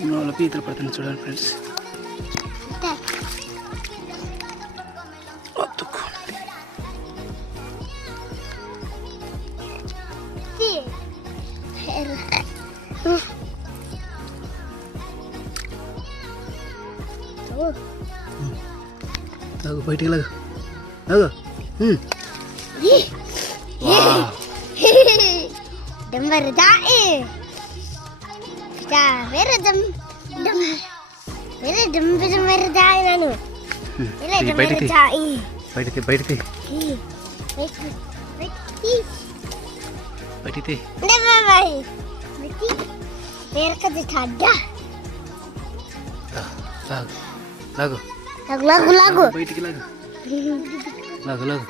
వాళ్ళ పీతలు పడుతుంది చూడండి ఫ్రెండ్స్. లాగు బయటికి లాగు లాగు. బయటికి బయటికి బయటికి లాగు లాగు లాగు బయటికి లాగు లాగు లాగు.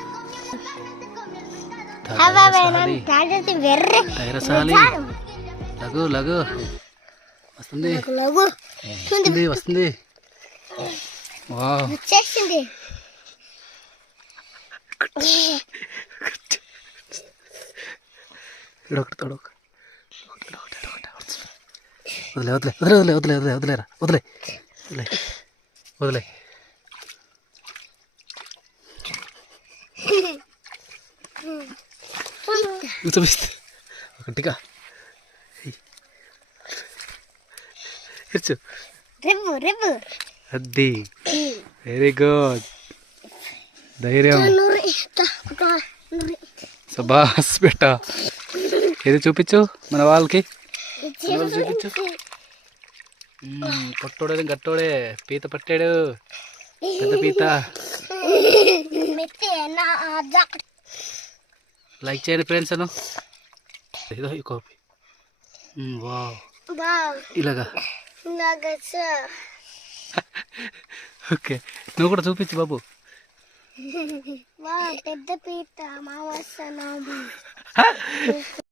లగు లగు వస్తుంది వస్తుంది వస్తుంది. వచ్చేసింది. వదిలే వదిలే వదిలే వదిలే వదిలే వదిలేరా వదిలే వదిలే వదిలే. చూపిస్తే ఒకటిగా అది వెరీ గుడ్. ధైర్యం సబాస్ బెట్ట. ఏది చూపించు మన వాళ్ళకి చూపించు. పొట్టోడే గట్టోడే పీత పట్టాడు పెద్ద పీత. లైక్ చేయండి ఫ్రెండ్స్. అను ఏదో ఈ కాపీ. వావ్ ఇలాగా. ఓకే నువ్వు కూడా చూపించు బాబు. పెద్ద పీత మామ.